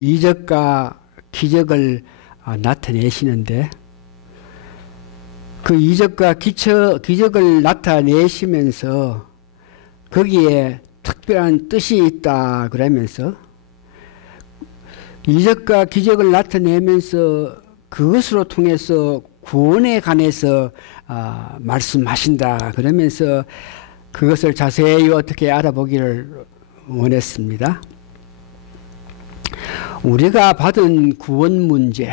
이적과 기적을 나타내시는데, 그 이적과 기적을 나타내시면서 거기에 특별한 뜻이 있다 그러면서 이적과 기적을 나타내면서 그것으로 통해서 구원에 관해서 말씀하신다 그러면서 그것을 자세히 어떻게 알아보기를 원했습니다. 우리가 받은 구원 문제,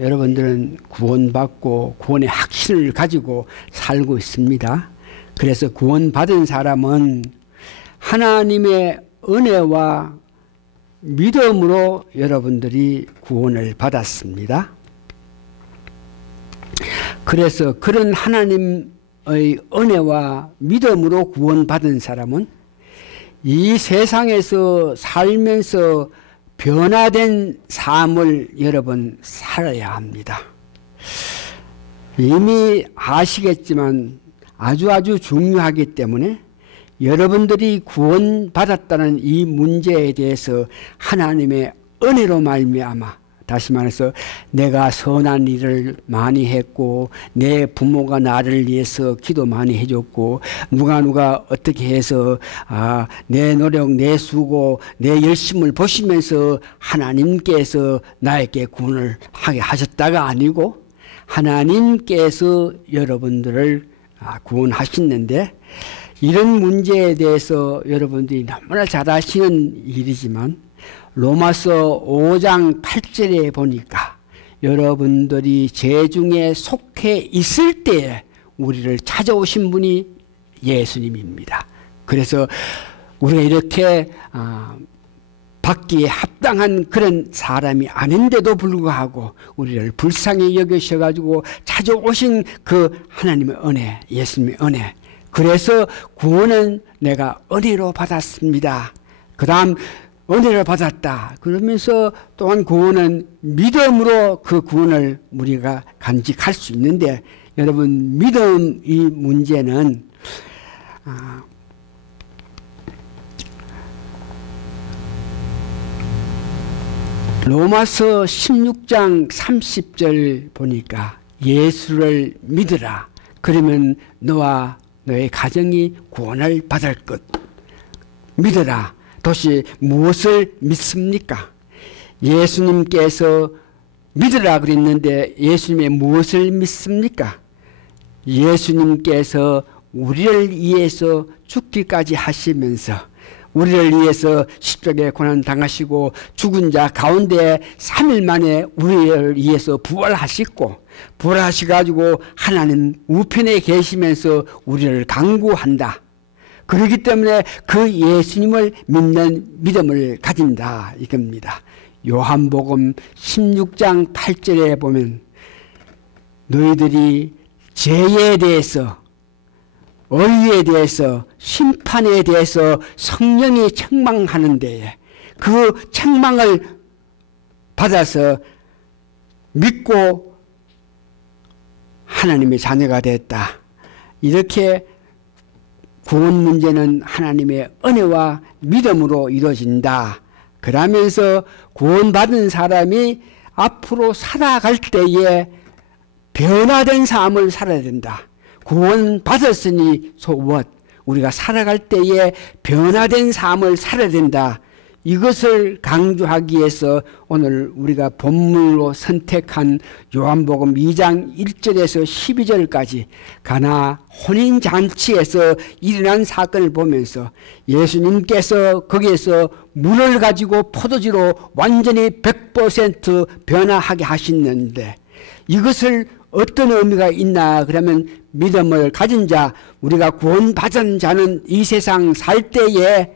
여러분들은 구원받고 구원의 확신을 가지고 살고 있습니다. 그래서 구원받은 사람은 하나님의 은혜와 믿음으로 여러분들이 구원을 받았습니다. 그래서 그런 하나님의 은혜와 믿음으로 구원받은 사람은 이 세상에서 살면서 변화된 삶을 여러분 살아야 합니다. 이미 아시겠지만 아주 중요하기 때문에 여러분들이 구원받았다는 이 문제에 대해서 하나님의 은혜로 말미암아, 다시 말해서 내가 선한 일을 많이 했고 내 부모가 나를 위해서 기도 많이 해줬고 누가 어떻게 해서 내 노력, 내 수고, 내 열심을 보시면서 하나님께서 나에게 구원을 하게 하셨다가 아니고 하나님께서 여러분들을 구원하시는데, 이런 문제에 대해서 여러분들이 너무나 잘 아시는 일이지만 로마서 5장 8절에 보니까 여러분들이 죄 중에 속해 있을 때에 우리를 찾아오신 분이 예수님입니다. 그래서 우리가 이렇게 받기에 합당한 그런 사람이 아닌데도 불구하고 우리를 불쌍히 여기셔가지고 찾아오신 그 하나님의 은혜, 예수님의 은혜, 그래서 구원은 내가 은혜로 받았습니다. 그 다음 은혜를 받았다 그러면서 또한 구원은 믿음으로 그 구원을 우리가 간직할 수 있는데, 여러분 믿음 이 문제는 로마서 16장 30절 보니까 예수를 믿으라 그러면 너와 너의 가정이 구원을 받을 것. 믿으라. 도대체 무엇을 믿습니까? 예수님께서 믿으라 그랬는데 예수님의 무엇을 믿습니까? 예수님께서 우리를 위해서 죽기까지 하시면서 우리를 위해서 십자가에 고난 당하시고 죽은 자 가운데 3일 만에 우리를 위해서 부활하시고 부활하셔가지고 하나님 우편에 계시면서 우리를 강구한다. 그렇기 때문에 그 예수님을 믿는 믿음을 가진다 이겁니다. 요한복음 16장 8절에 보면 너희들이 죄에 대해서, 의에 대해서, 심판에 대해서 성령이 책망하는데 그 책망을 받아서 믿고 하나님의 자녀가 됐다. 이렇게 구원 문제는 하나님의 은혜와 믿음으로 이루어진다. 그러면서 구원받은 사람이 앞으로 살아갈 때에 변화된 삶을 살아야 된다. 구원받았으니 so what? 우리가 살아갈 때에 변화된 삶을 살아야 된다. 이것을 강조하기 위해서 오늘 우리가 본문으로 선택한 요한복음 2장 1절에서 12절까지 가나 혼인잔치에서 일어난 사건을 보면서 예수님께서 거기에서 물을 가지고 포도주로 완전히 100% 변화하게 하시는데, 이것을 어떤 의미가 있나 그러면 믿음을 가진 자, 우리가 구원받은 자는 이 세상 살 때에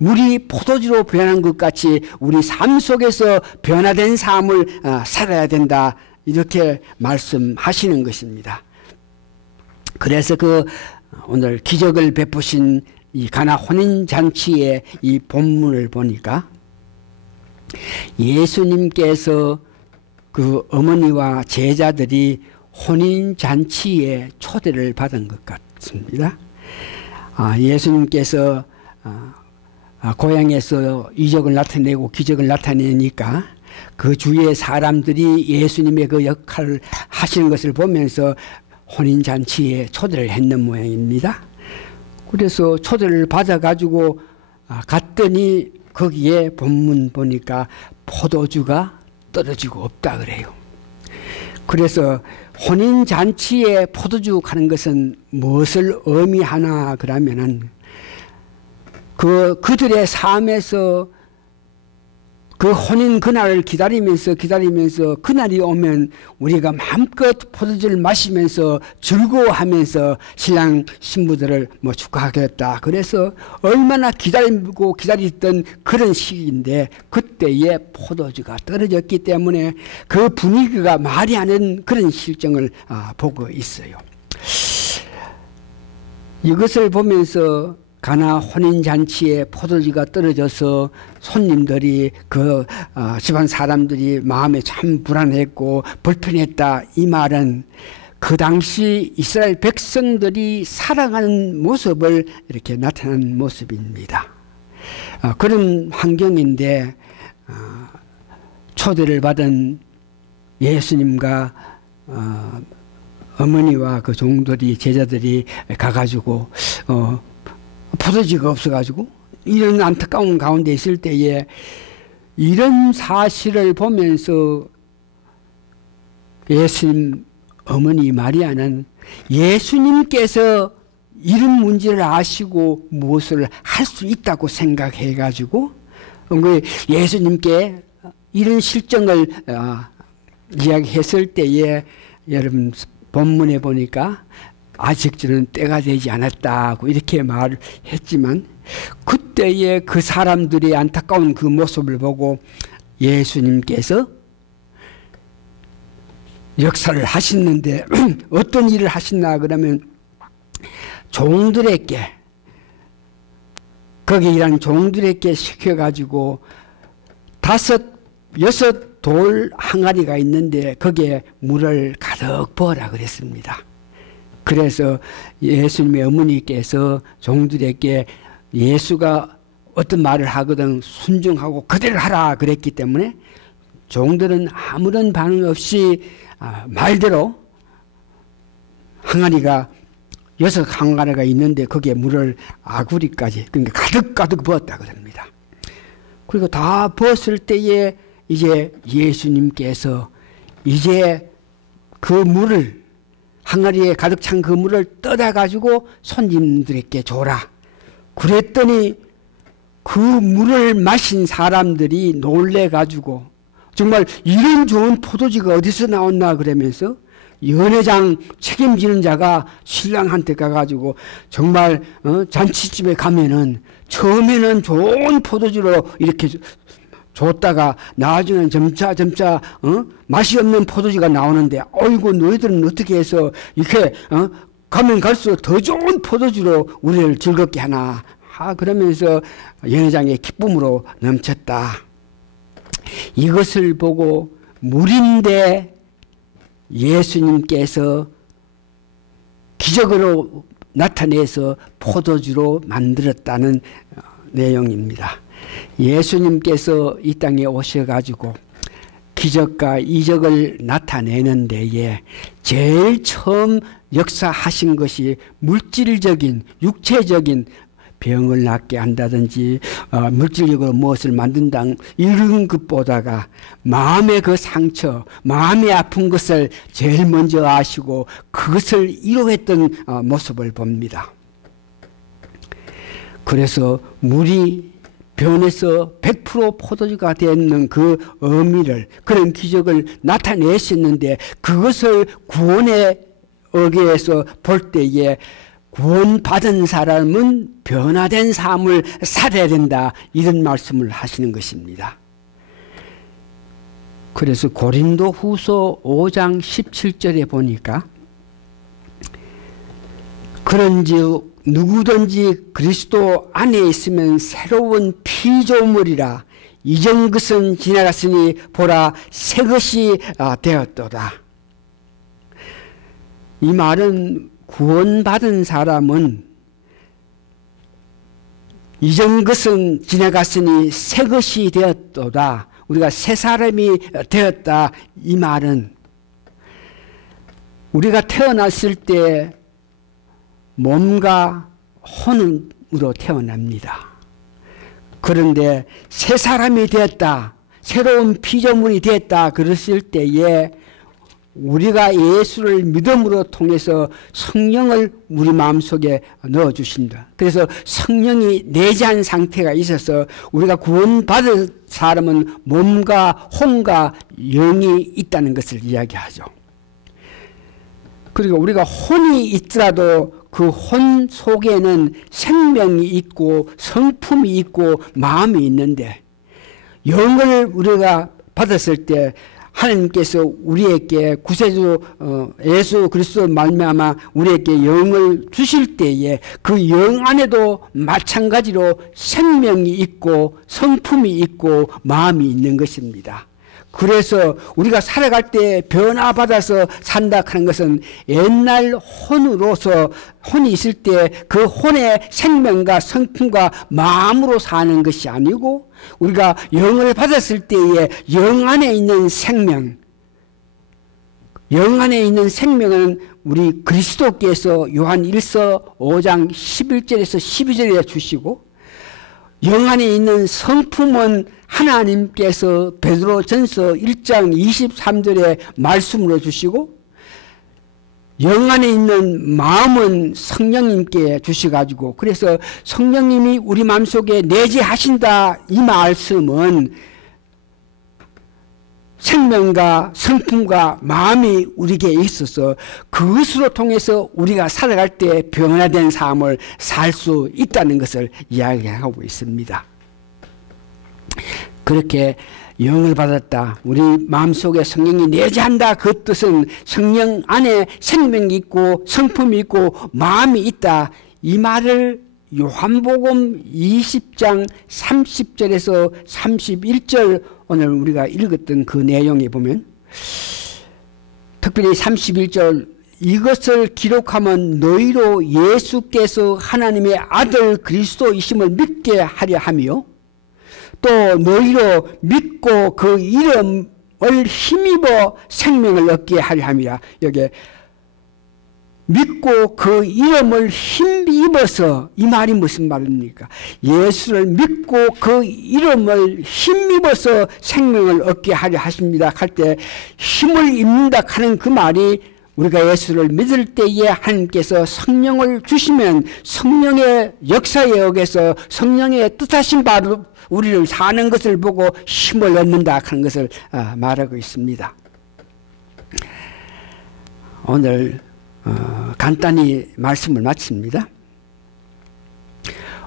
물이 포도주로 변한 것 같이 우리 삶 속에서 변화된 삶을 살아야 된다. 이렇게 말씀하시는 것입니다. 그래서 오늘 기적을 베푸신 이 가나 혼인잔치의 이 본문을 보니까 예수님께서 그 어머니와 제자들이 혼인잔치에 초대를 받은 것 같습니다. 예수님께서 고향에서 이적을 나타내고 기적을 나타내니까 그 주위의 사람들이 예수님의 그 역할을 하시는 것을 보면서 혼인잔치에 초대를 했는 모양입니다. 그래서 초대를 받아가지고 갔더니 거기에 본문 보니까 포도주가 떨어지고 없다 그래요. 그래서 혼인잔치에 포도주 가는 것은 무엇을 의미하나 그러면은 그들의 삶에서 그 혼인 그날을 기다리면서 그날이 오면 우리가 마음껏 포도주를 마시면서 즐거워하면서 신랑 신부들을 축하하겠다. 그래서 얼마나 기다리던 그런 시기인데 그때에 포도주가 떨어졌기 때문에 그 분위기가 말이 안 되는 그런 실정을 보고 있어요. 이것을 보면서 가나 혼인잔치에 포도주가 떨어져서 손님들이 집안 사람들이 마음에 참 불안했고 불편했다. 이 말은 그 당시 이스라엘 백성들이 살아가는 모습을 이렇게 나타낸 모습입니다. 그런 환경인데 초대를 받은 예수님과 어머니와 그 종들이 제자들이 가가지고 포도주가 없어가지고 이런 안타까운 가운데 있을 때에 이런 사실을 보면서 예수님 어머니 마리아는 예수님께서 이런 문제를 아시고 무엇을 할 수 있다고 생각해가지고 예수님께 이런 실정을 이야기했을 때에 여러분 본문에 보니까 아직 저는 때가 되지 않았다고 이렇게 말을 했지만 그때의 그 사람들의 안타까운 그 모습을 보고 예수님께서 역사를 하시는데 어떤 일을 하시나 그러면 종들에게 거기 일하는 종들에게 시켜가지고 5, 6 돌 항아리가 있는데 거기에 물을 가득 부어라 그랬습니다. 그래서 예수님의 어머니께서 종들에게 예수가 어떤 말을 하거든 순종하고 그대로 하라 그랬기 때문에 종들은 아무런 반응 없이 말대로 항아리가 6 항아리가 있는데 거기에 물을 아구리까지 그러니까 가득 부었다 그럽니다. 그리고 다 부었을 때에 이제 예수님께서 이제 그 물을 항아리에 가득 찬 그 물을 떠다 가지고 손님들에게 줘라. 그랬더니 그 물을 마신 사람들이 놀래 가지고 정말 이런 좋은 포도주가 어디서 나왔나 그러면서 연회장 책임지는 자가 신랑한테 가가지고 정말 잔치집에 가면은 처음에는 좋은 포도주로 이렇게 줬다가 나중에는 점차 맛이 없는 포도주가 나오는데 어이구 너희들은 어떻게 해서 이렇게 가면 갈수록 더 좋은 포도주로 우리를 즐겁게 하나 그러면서 연회장의 기쁨으로 넘쳤다. 이것을 보고 물인데 예수님께서 기적으로 나타내서 포도주로 만들었다는 내용입니다. 예수님께서 이 땅에 오셔가지고 기적과 이적을 나타내는 데에 제일 처음 역사하신 것이 물질적인 육체적인 병을 낫게 한다든지 물질적으로 무엇을 만든다 이런 것보다가 마음의 그 상처 마음의 아픈 것을 제일 먼저 아시고 그것을 이루었던 모습을 봅니다. 그래서 물이 변해서 100% 포도주가 되는 그 의미를 그런 기적을 나타내셨는데 그것을 구원의 어귀에서 볼 때에 구원받은 사람은 변화된 삶을 살아야 된다 이런 말씀을 하시는 것입니다. 그래서 고린도 후서 5장 17절에 보니까 그런즉 누구든지 그리스도 안에 있으면 새로운 피조물이라 이전 것은 지나갔으니 보라 새 것이 되었도다. 이 말은 구원받은 사람은 이전 것은 지나갔으니 새 것이 되었도다. 우리가 새 사람이 되었다. 이 말은 우리가 태어났을 때 몸과 혼으로 태어납니다. 그런데 새 사람이 되었다, 새로운 피조물이 되었다 그랬을 때에 우리가 예수를 믿음으로 통해서 성령을 우리 마음속에 넣어주신다. 그래서 성령이 내재한 상태가 있어서 우리가 구원받은 사람은 몸과 혼과 영이 있다는 것을 이야기하죠. 그리고 우리가 혼이 있더라도 그 혼 속에는 생명이 있고 성품이 있고 마음이 있는데, 영을 우리가 받았을 때 하나님께서 우리에게 구세주 예수 그리스도 말미암아 우리에게 영을 주실 때에 그 영 안에도 마찬가지로 생명이 있고 성품이 있고 마음이 있는 것입니다. 그래서 우리가 살아갈 때 변화받아서 산다 하는 것은 옛날 혼으로서 혼이 있을 때 그 혼의 생명과 성품과 마음으로 사는 것이 아니고, 우리가 영을 받았을 때에 영 안에 있는 생명, 영 안에 있는 생명은 우리 그리스도께서 요한 1서 5장 11절에서 12절에 주시고, 영 안에 있는 성품은 하나님께서 베드로전서 1장 23절에 말씀으로 주시고, 영 안에 있는 마음은 성령님께 주셔가지고, 그래서 성령님이 우리 마음속에 내재하신다 이 말씀은 생명과 성품과 마음이 우리에게 있어서 그것으로 통해서 우리가 살아갈 때 변화된 삶을 살 수 있다는 것을 이야기하고 있습니다. 그렇게 영을 받았다, 우리 마음속에 성령이 내재한다, 그 뜻은 성령 안에 생명이 있고 성품이 있고 마음이 있다, 이 말을 요한복음 20장 30절에서 31절 오늘 우리가 읽었던 그 내용에 보면, 특별히 31절, 이것을 기록하면 너희로 예수께서 하나님의 아들 그리스도이심을 믿게 하려 하며 또 너희로 믿고 그 이름을 힘입어 생명을 얻게 하려 함이라. 여기 믿고 그 이름을 힘입어서, 이 말이 무슨 말입니까? 예수를 믿고 그 이름을 힘입어서 생명을 얻게 하려 하십니다 할 때 힘을 입는다 하는 그 말이, 우리가 예수를 믿을 때에 하나님께서 성령을 주시면 성령의 역사에 의해서 성령의 뜻하신 바로 우리를 사는 것을 보고 힘을 얻는다 하는 것을 말하고 있습니다. 오늘 간단히 말씀을 마칩니다.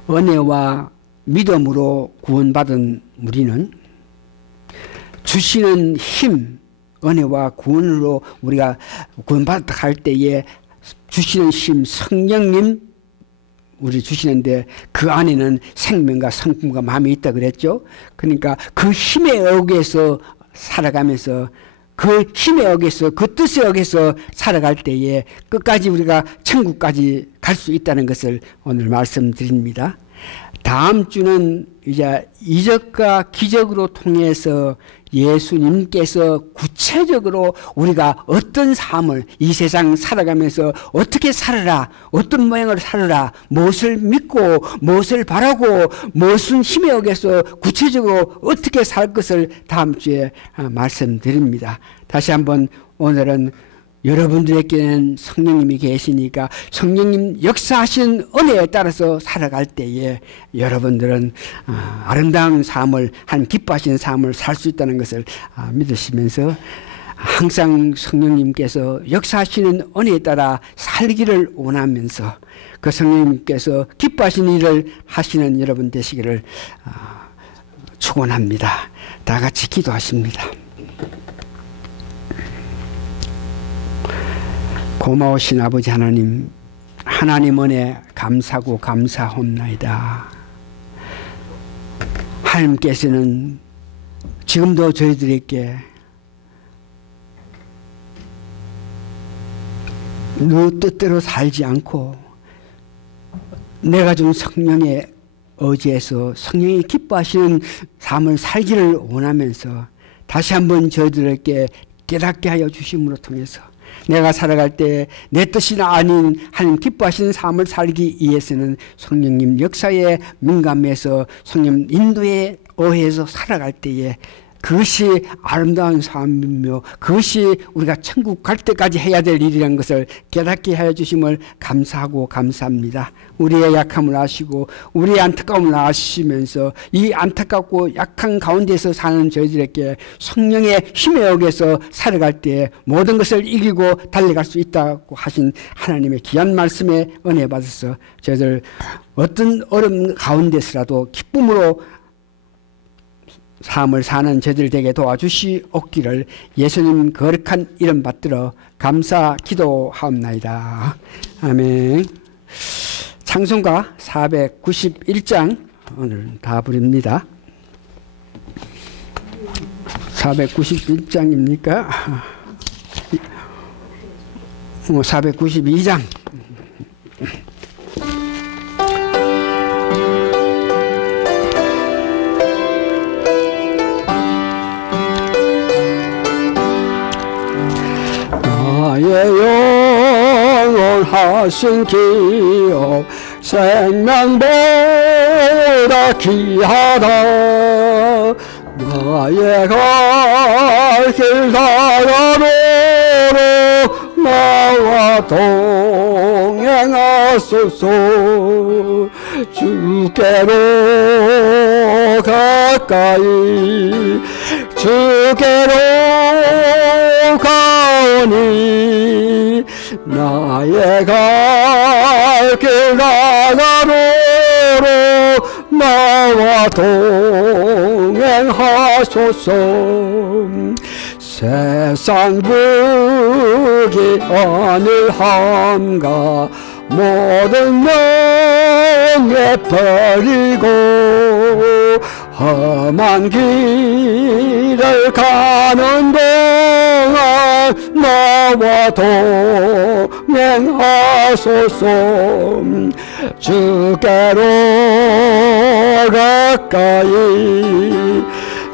은혜와 믿음으로 구원받은 우리는 주시는 힘, 은혜와 구원으로 우리가 구원받았다 할 때에 주시는 힘, 성령님 우리 주시는데 그 안에는 생명과 성품과 마음이 있다 그랬죠. 그러니까 그 힘에 의해서 살아가면서, 그 힘에 의해서, 그 뜻에 의해서 살아갈 때에 끝까지 우리가 천국까지 갈 수 있다는 것을 오늘 말씀드립니다. 다음 주는 이제 이적과 기적으로 통해서 예수님께서 구체적으로 우리가 어떤 삶을 이 세상 살아가면서 어떻게 살아라, 어떤 모양으로 살아라, 무엇을 믿고 무엇을 바라고 무슨 힘에 의해서 구체적으로 어떻게 살 것을 다음 주에 말씀드립니다. 다시 한번 오늘은 여러분들에게는 성령님이 계시니까 성령님 역사하신 은혜에 따라서 살아갈 때에 여러분들은 아름다운 삶을, 한 기뻐하시는 삶을 살 수 있다는 것을 믿으시면서 항상 성령님께서 역사하시는 은혜에 따라 살기를 원하면서 그 성령님께서 기뻐하시는 일을 하시는 여러분 되시기를 축원합니다. 다 같이 기도하십니다. 고마우신 아버지 하나님, 하나님 은혜 감사하고 감사합나이다. 하나님께서는 지금도 저희들에게 너 뜻대로 살지 않고 내가 준 성령의 의지해서 성령이 기뻐하시는 삶을 살기를 원하면서 다시 한번 저희들에게 깨닫게 하여 주심으로 통해서 내가 살아갈 때 내 뜻이 아닌 하나님 기뻐하시는 삶을 살기 위해서는 성령님 역사에 민감해서 성령 인도에 의해서 살아갈 때에 그것이 아름다운 삶이며 그것이 우리가 천국 갈 때까지 해야 될 일이라는 것을 깨닫게 하여 주심을 감사하고 감사합니다. 우리의 약함을 아시고 우리의 안타까움을 아시면서 이 안타깝고 약한 가운데서 사는 저희들에게 성령의 힘에 의해서 살아갈 때 모든 것을 이기고 달려갈 수 있다고 하신 하나님의 귀한 말씀에 은혜 받아서 저희들 어떤 어려움 가운데서라도 기쁨으로 삶을 사는 저들 되게 도와주시옵기를 예수님 거룩한 이름 받들어 감사 기도하옵나이다. 아멘. 찬송가 491장 오늘 다 부릅니다. 491장입니까? 492장. 영원하신 기업 생명보다 귀하다. 나의 갈 길 다가도록 나와 동행하소서. 주께로 가까이 주께로 가오니 나의 갈 길 나가도록 나와 동행하소서. 세상 부귀 어느함과 모든 명예 버리고 험한 길을 가는 동안 나와 동행하소서. 주께로 가까이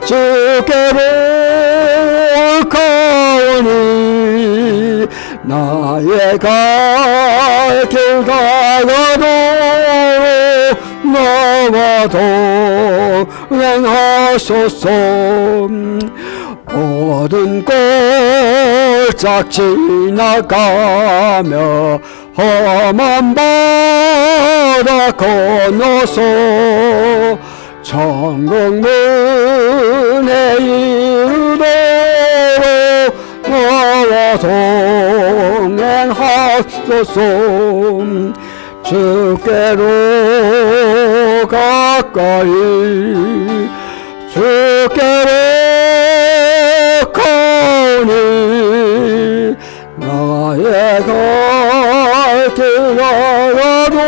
주께로 가오니 나의 갈 길 가가도록 나와 동행하소서. 모든 골짝 지나가며 험한 바다 건너서 천국 문에 이르도록 나와 동행하소서. 주께로 가까이 주께로 가오니 나의 갈 길 나가도록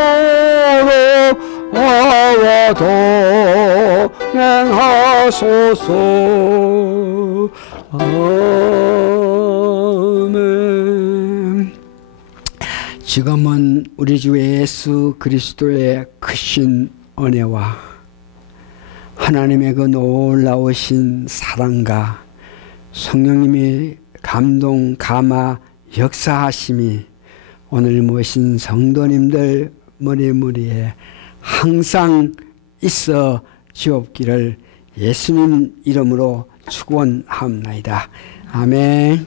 나와 동행하소서. 아멘. 지금은 우리 주 예수 그리스도의 크신 은혜와 하나님의 그 놀라우신 사랑과 성령님의 감동, 감화, 역사하심이 오늘 모신 성도님들 머리머리에 항상 있어 주옵기를 예수님 이름으로 축원합니다. 아멘.